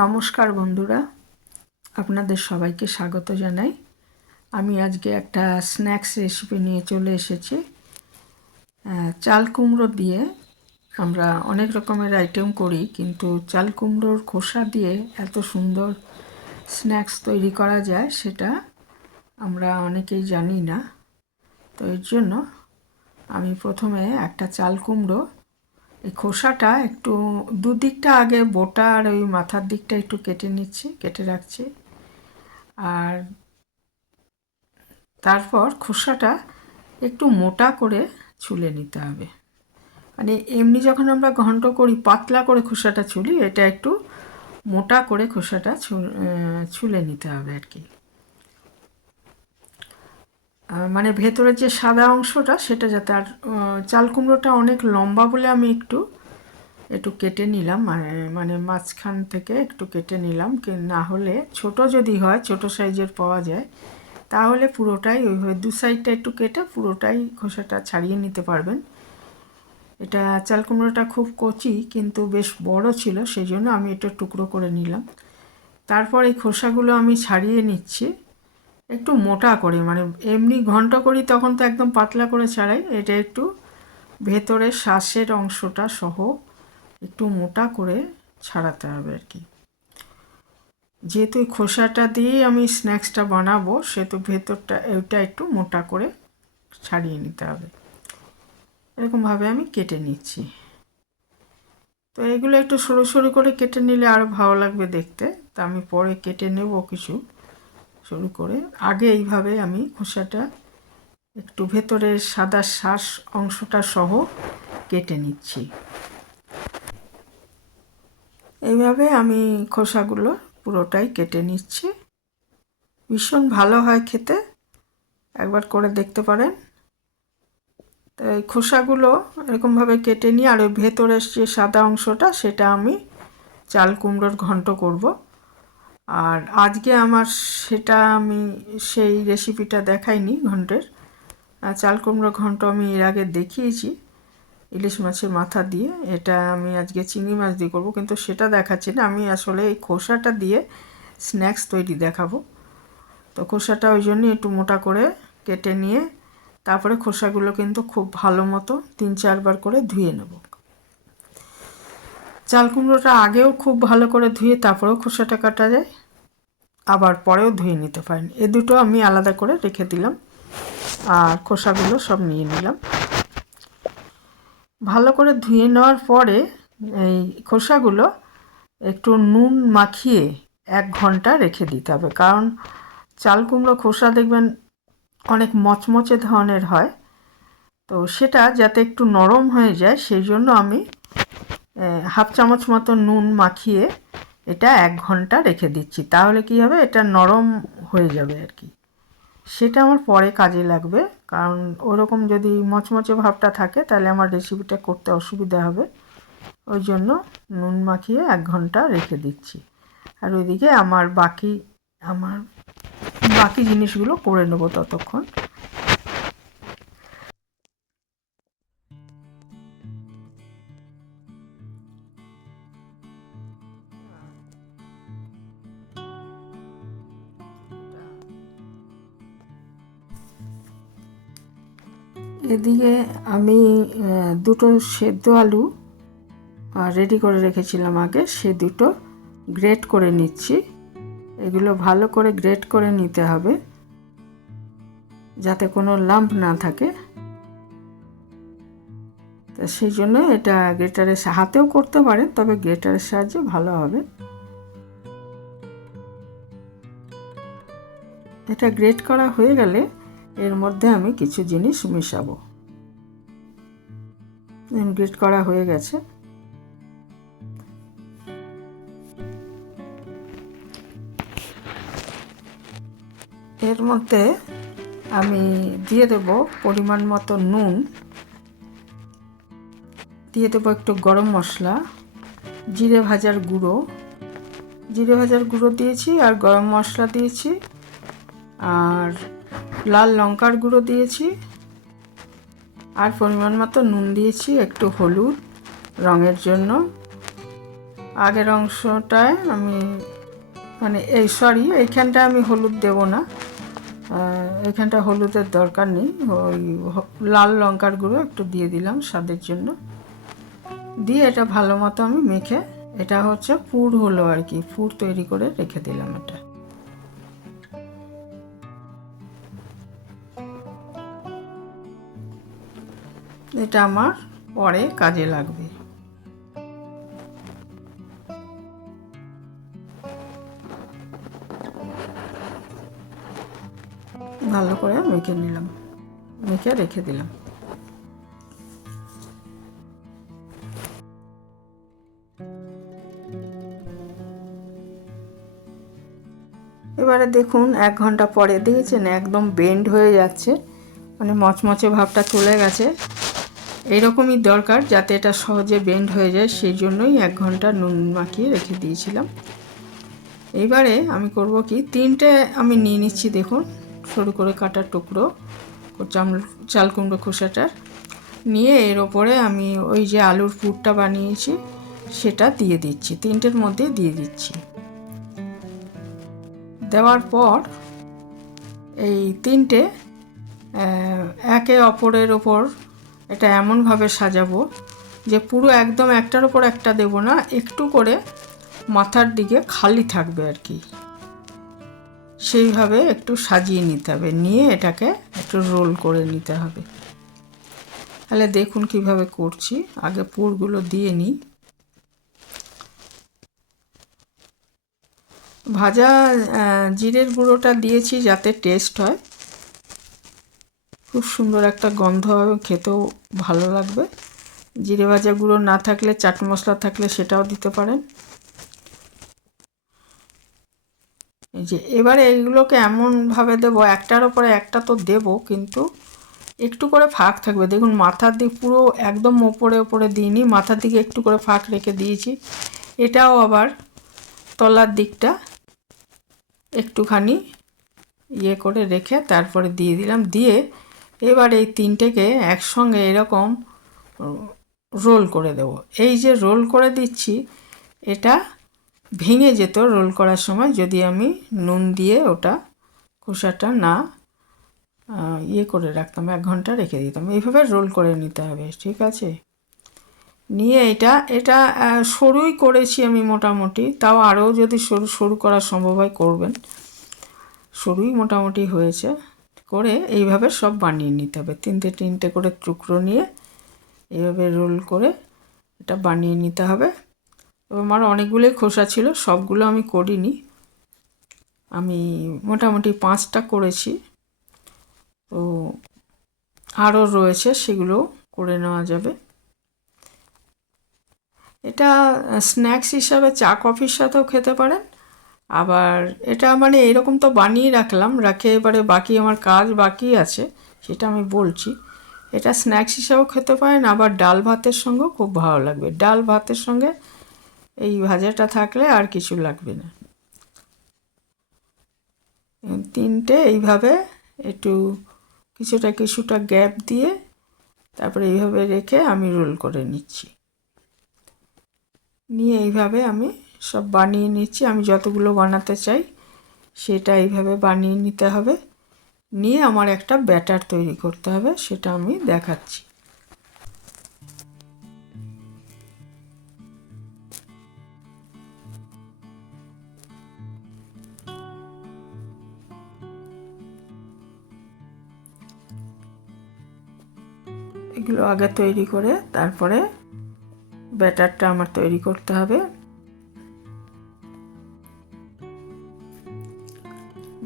নমস্কার বন্ধুরা, আপনাদের সবাইকে স্বাগত জানাই। আমি আজকে একটা স্ন্যাক্স রেসিপি নিয়ে চলে এসেছি। চাল কুমড়ো দিয়ে আমরা অনেক রকমের আইটেম করি, কিন্তু চাল কুমড়োর খোসা দিয়ে এত সুন্দর স্ন্যাক্স তৈরি করা যায় সেটা আমরা অনেকেই জানি না। তো এর জন্য আমি প্রথমে একটা চাল কুমড়ো, এই খোসাটা একটু দুদিকটা আগে বোটা আর ওই মাথার দিকটা একটু কেটে রাখছি। আর তারপর খোসাটা একটু মোটা করে ছুলে নিতে হবে। মানে এমনি যখন আমরা ঘন্ট করি পাতলা করে খোসাটা ছুলি, এটা একটু মোটা করে খোসাটা ছুলে নিতে হবে আর কি। মানে ভেতরের যে সাদা অংশটা সেটা যাতে, আর চাল কুমড়োটা অনেক লম্বা বলে আমি একটু কেটে নিলাম, মানে মাঝখান থেকে একটু কেটে নিলাম। না হলে ছোট যদি হয়, ছোট সাইজের পাওয়া যায়, তাহলে পুরোটাই ওইভাবে দু সাইডটা একটু কেটে পুরোটাই খোসাটা ছাড়িয়ে নিতে পারবেন। এটা চাল কুমড়োটা খুব কচি কিন্তু বেশ বড় ছিল, সেই জন্য আমি এটা টুকরো করে নিলাম। তারপর এই খোসাগুলো আমি ছাড়িয়ে নিচ্ছি একটু মোটা করে, মানে এমনি ঘন্ট করি তখন তো একদম পাতলা করে ছাড়াই, এটা একটু ভেতরের শ্বাসের অংশটা সহ একটু মোটা করে ছাড়াতে হবে আর কি। যেহেতু এই খোসাটা দিয়েই আমি স্ন্যাক্সটা বানাবো, সেহেতু ভেতরটা এটা একটু মোটা করে ছাড়িয়ে নিতে হবে। এরকমভাবে আমি কেটে নিচ্ছি। তো এগুলো একটু সরু সরু করে কেটে নিলে আরও ভালো লাগবে দেখতে। তা আমি পরে কেটে নেব কিছু সরু করে। আগে এইভাবে আমি খোসাটা একটু ভেতরের সাদা শ্বাস অংশটা সহ কেটে নিচ্ছি। এইভাবে আমি খোসাগুলো পুরোটাই কেটে নিচ্ছি। ভীষণ ভালো হয় খেতে, একবার করে দেখতে পারেন। তো এই খোসাগুলো এরকমভাবে কেটে নিয়ে, আর ওই ভেতরের যে সাদা অংশটা সেটা আমি চাল কুমড়োর ঘন্ট করব। আর আজকে আমার সেটা আমি সেই রেসিপিটা দেখাইনি ঘন্টের। চাল কুমড়ো ঘন্ট আমি এর আগে দেখিয়েছি ইলিশ মাছের মাথা দিয়ে। এটা আমি আজকে চিংড়ি মাছ দিয়ে করবো, কিন্তু সেটা দেখাচ্ছি না। আমি আসলে এই খোসাটা দিয়ে স্ন্যাক্স তৈরি দেখাবো। তো খোসাটা ওই জন্যই একটু মোটা করে কেটে নিয়ে তারপরে খোসাগুলো কিন্তু খুব ভালো মতো 3-4 বার করে ধুয়ে নেব। চাল কুমড়োটা আগেও খুব ভালো করে ধুয়ে তারপরেও খোসাটা কাটা যায়, আবার পরেও ধুয়ে নিতে পারেন। এ দুটো আমি আলাদা করে রেখে দিলাম, আর খোসাগুলো সব নিয়ে নিলাম। ভালো করে ধুয়ে নেওয়ার পরে এই খোসাগুলো একটু নুন মাখিয়ে 1 ঘন্টা রেখে দিতে হবে। কারণ চাল কুমড়ো খোসা দেখবেন অনেক মচমচে ধরনের হয়, তো সেটা যাতে একটু নরম হয়ে যায় সেই জন্য আমি হাফ চামচ মতো নুন মাখিয়ে এটা 1 ঘন্টা রেখে দিচ্ছি। তাহলে কি হবে, এটা নরম হয়ে যাবে আর কি। সেটা আমার পরে কাজে লাগবে, কারণ ওরকম যদি মচমচে ভাবটা থাকে তাহলে আমার রেসিপিটা করতে অসুবিধা হবে। ওই জন্য নুন মাখিয়ে 1 ঘন্টা রেখে দিচ্ছি। আর ওইদিকে আমার বাকি জিনিসগুলো করে নেবো ততক্ষণ। এদিকে আমি দুটো সেদ্ধ আলু রেডি করে রেখেছিলাম আগে, সে দুটো গ্রেট করে নিচ্ছি। এগুলো ভালো করে গ্রেট করে নিতে হবে যাতে কোনো লাম্প না থাকে। তা সেই জন্য এটা গ্রেটারের হাতেও করতে পারেন, তবে গ্রেটারের সাহায্যে ভালো হবে। এটা গ্রেট করা হয়ে গেলে এর মধ্যে আমি কিছু জিনিস মেশাবো। গ্রেট করা হয়ে গেছে। এর মধ্যে আমি দিয়ে দেব পরিমাণ মতো নুন, দিয়ে দেবো একটু গরম মশলা, জিরে ভাজার গুঁড়ো দিয়েছি, আর গরম মশলা দিয়েছি, আর লাল লঙ্কার গুঁড়ো দিয়েছি, আর পরিমাণ মতো নুন দিয়েছি, একটু হলুদ রঙের জন্য, আগের অংশটায় আমি মানে এইখানটায় আমি হলুদ দেব না, এখানটা হলুদের দরকার নেই। ওই লাল লঙ্কার গুঁড়ো একটু দিয়ে দিলাম স্বাদের জন্য, দিয়ে এটা ভালো মতো আমি মেখে, এটা হচ্ছে পুর হলো আর কি, পুর তৈরি করে রেখে দিলাম। এটা আমার পরে কাজে লাগবে। ভালো করে মেখে নিলাম, মেখে রেখে দিলাম। এবারে দেখুন 1 ঘন্টা পরে দেখেছেন একদম বেন্ড হয়ে যাচ্ছে, মানে মচমচে ভাবটা চলে গেছে। এইরকমই দরকার, যাতে এটা সহজে বেন্ড হয়ে যায়, সেই জন্যই 1 ঘন্টা নুন মাখিয়ে রেখে দিয়েছিলাম। এইবারে আমি করব কি, 3টে আমি নিয়ে নিচ্ছি, দেখুন সরু করে কাটা টুকরো চাল কুমড়ো খোসাটার, নিয়ে এর ওপরে আমি ওই যে আলুর পুরটা বানিয়েছি সেটা দিয়ে দিচ্ছি, 3টের মধ্যে দিয়ে দিচ্ছি। দেওয়ার পর এই 3টে একে অপরের ওপর এটা এমনভাবে সাজাবো যে পুরো একদম একটার ওপর একটা দেব না, একটু করে মাথার দিকে খালি থাকবে আর কি, সেইভাবে একটু সাজিয়ে নিতে হবে। নিয়ে এটাকে একটু রোল করে নিতে হবে। তাহলে দেখুন কিভাবে করছি, আগে পুরগুলো দিয়ে নিই। ভাজা জিরের গুঁড়োটা দিয়েছি যাতে টেস্ট হয়, খুব সুন্দর একটা গন্ধ হবে, খেতেও ভালো লাগবে। জিরে ভাজা গুঁড়ো না থাকলে চাট মশলা থাকলে সেটাও দিতে পারেন। এই যে এবারে এইগুলোকে এমনভাবে দেবো, একটার ওপরে একটা তো দেবো, কিন্তু একটু করে ফাঁক থাকবে। দেখুন মাথার দিক পুরো একদম ওপরে ওপরে দিইনি, মাথার দিকে একটু করে ফাঁক রেখে দিয়েছি। এটাও আবার তলার দিকটা একটুখানি ইয়ে করে রেখে তারপরে দিয়ে দিলাম। দিয়ে এবার এই 3টেকে একসঙ্গে এরকম রোল করে দেব। এই যে রোল করে দিচ্ছি, এটা ভেঙে যেত রোল করার সময় যদি আমি নুন দিয়ে ওটা খোসাটা না ইয়ে করে রাখতাম, 1 ঘন্টা রেখে দিতাম। এইভাবে রোল করে নিতে হবে, ঠিক আছে? নিয়ে এটা সরুই করেছি আমি মোটামুটি, তাও আরও যদি সরু সরু করা সম্ভব হয় করবেন। সরুই মোটামুটি হয়েছে, করে এইভাবে সব বানিয়ে নিতে হবে। 3টে করে টুকরো নিয়ে এইভাবে রোল করে এটা বানিয়ে নিতে হবে। আমার অনেকগুলোই খোসা ছিল, সবগুলো আমি করিনি, আমি মোটামুটি 5টা করেছি, তো আরও রয়েছে, সেগুলো করে নেওয়া যাবে। এটা স্ন্যাক্স হিসাবে চা কফির সাথেও খেতে পারেন। আবার এটা মানে এরকম তো বানিয়ে রাখলাম, রেখে এবারে বাকি আমার কাজ বাকি আছে, সেটা আমি বলছি। এটা স্ন্যাক্স হিসাবেও খেতে পারেন, আবার ডাল ভাতের সঙ্গেও খুব ভালো লাগবে। ডাল ভাতের সঙ্গে এই ভাজাটা থাকলে আর কিছু লাগবে না। 3টে এইভাবে একটু কিছুটা গ্যাপ দিয়ে তারপরে এইভাবে রেখে আমি রোল করে নিচ্ছি। নিয়ে এইভাবে আমি সব বানিয়ে নিচ্ছি, আমি যতগুলো বানাতে চাই সেটা এইভাবে বানিয়ে নিতে হবে। নিয়ে আমার একটা ব্যাটার তৈরি করতে হবে, সেটা আমি দেখাচ্ছি। এগুলো আগে তৈরি করে তারপরে ব্যাটারটা আমার তৈরি করতে হবে।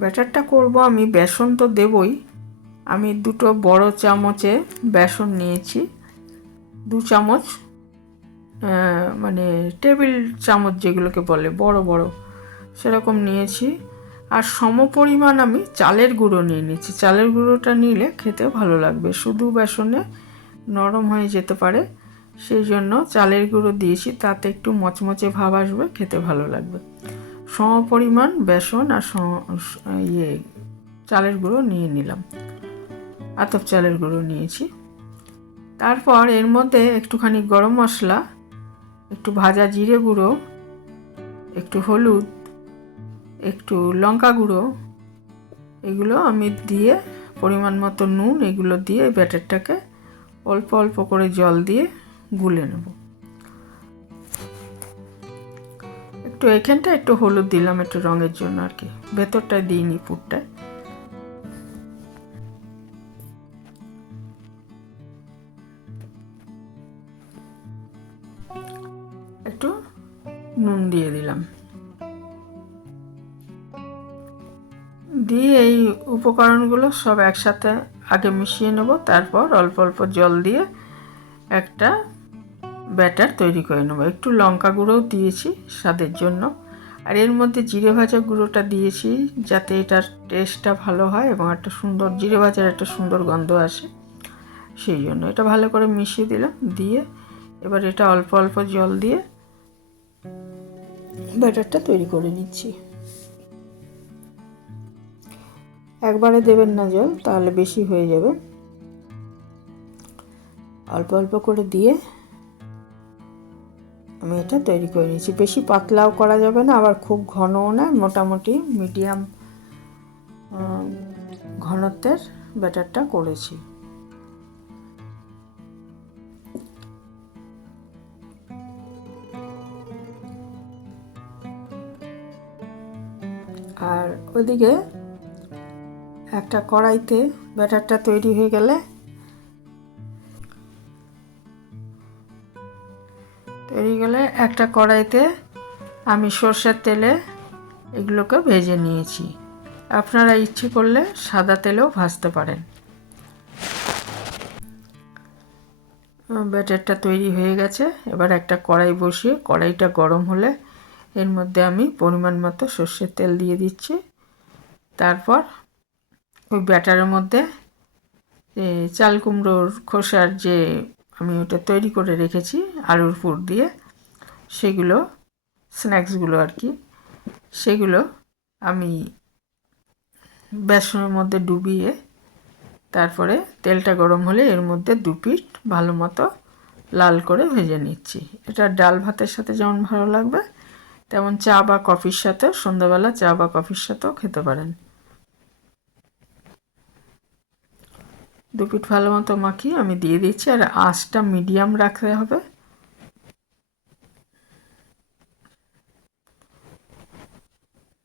ব্যাটারটা করব আমি, বেসন তো দেবই। আমি 2 বড় চামচে বেসন নিয়েছি, 2 চামচ মানে টেবিল চামচ যেগুলোকে বলে বড় বড়, সেরকম নিয়েছি। আর সমপরিমাণ আমি চালের গুঁড়ো নিয়ে নিচ্ছি। চালের গুঁড়োটা নিলে খেতে ভালো লাগবে, শুধু বেসনে নরম হয়ে যেতে পারে, সেই জন্য চালের গুঁড়ো দিয়েছি, তাতে একটু মচমচে ভাব আসবে, খেতে ভালো লাগবে। সমপরিমাণ বেসন আর চালের গুঁড়ো নিয়ে নিলাম, আতপ চালের গুঁড়ো নিয়েছি। তারপর এর মধ্যে একটুখানি গরম মশলা, একটু ভাজা জিরে গুঁড়ো, একটু হলুদ, একটু লঙ্কা গুঁড়ো, এগুলো আমি দিয়ে পরিমাণ মতো নুন, এগুলো দিয়ে ব্যাটারটাকে অল্প অল্প করে জল দিয়ে গুলে নেব। একটু এখানটা একটু হলুদ দিলাম একটু রঙের জন্য আর কি, ভেতরটায় দিইনি পুরটায়। একটু নুন দিয়ে দিলাম, দিয়ে এই উপকরণগুলো সব একসাথে আগে মিশিয়ে নেব, তারপর অল্প অল্প জল দিয়ে একটা ব্যাটার তৈরি করে নেব। একটু লঙ্কা গুঁড়োও দিয়েছি স্বাদের জন্য, আর এর মধ্যে জিরে ভাজা গুঁড়োটা দিয়েছি যাতে এটার টেস্টটা ভালো হয় এবং একটা সুন্দর জিরে ভাজার একটা সুন্দর গন্ধ আসে, সেই জন্য এটা ভালো করে মিশিয়ে দিলাম। দিয়ে এবার এটা অল্প অল্প জল দিয়ে ব্যাটারটা তৈরি করে নিচ্ছি। একবারে দেবেন না জল, তাহলে বেশি হয়ে যাবে। অল্প অল্প করে দিয়ে আমি এটা তৈরি করে নিচ্ছি। বেশি পাতলাও করা যাবে না, আবার খুব ঘনও না, মোটামুটি মিডিয়াম ঘনত্বের ব্যাটারটা করেছি। আর ওইদিকে একটা কড়াইতে ব্যাটারটা তৈরি হয়ে গেলে একটা কড়াইতে আমি সর্ষের তেলে এগুলোকে ভেজে নিয়েছি। আপনারা ইচ্ছে করলে সাদা তেলেও ভাজতে পারেন। ব্যাটারটা তৈরি হয়ে গেছে। এবার একটা কড়াই বসিয়ে কড়াইটা গরম হলে এর মধ্যে আমি পরিমাণ মতো সর্ষের তেল দিয়ে দিচ্ছি। তারপর ওই ব্যাটারের মধ্যে চাল কুমড়োর খোসার যে আমি ওটা তৈরি করে রেখেছি আলুর পুর দিয়ে, সেগুলো স্ন্যাক্সগুলো আর কি, সেগুলো আমি বেসনের মধ্যে ডুবিয়ে তারপরে তেলটা গরম হলে এর মধ্যে দু পিঠ ভালো মতো লাল করে ভেজে নিচ্ছি। এটা ডাল ভাতের সাথে যেমন ভালো লাগবে, তেমন চা বা কফির সাথেও, সন্ধ্যাবেলা চা বা কফির সাথেও খেতে পারেন। দু পিঠ ভালো মতো মাখিয়ে আমি দিয়ে দিচ্ছি, আর আঁচটা মিডিয়াম রাখতে হবে।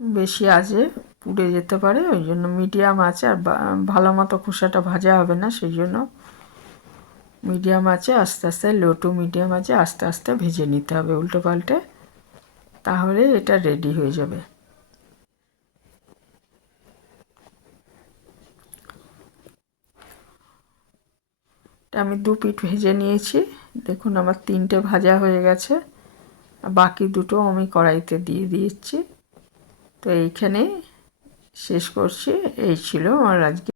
বেশি আঁচে পুড়ে যেতে পারে, ওই জন্য মিডিয়াম আঁচে, আর ভালো মতো খোসাটা ভাজা হবে না, সেই জন্য মিডিয়াম আঁচে আস্তে আস্তে, লো টু মিডিয়াম আঁচে আস্তে আস্তে ভেজে নিতে হবে উল্টো পাল্টে, তাহলে এটা রেডি হয়ে যাবে। আমি দু পিঠ ভেজে নিয়েছি, দেখুন আমার 3টে ভাজা হয়ে গেছে, বাকি দুটো আমি কড়াইতে দিয়ে দিয়েছি। তো এইখানেই শেষ করছি। এই ছিল আমার আজকে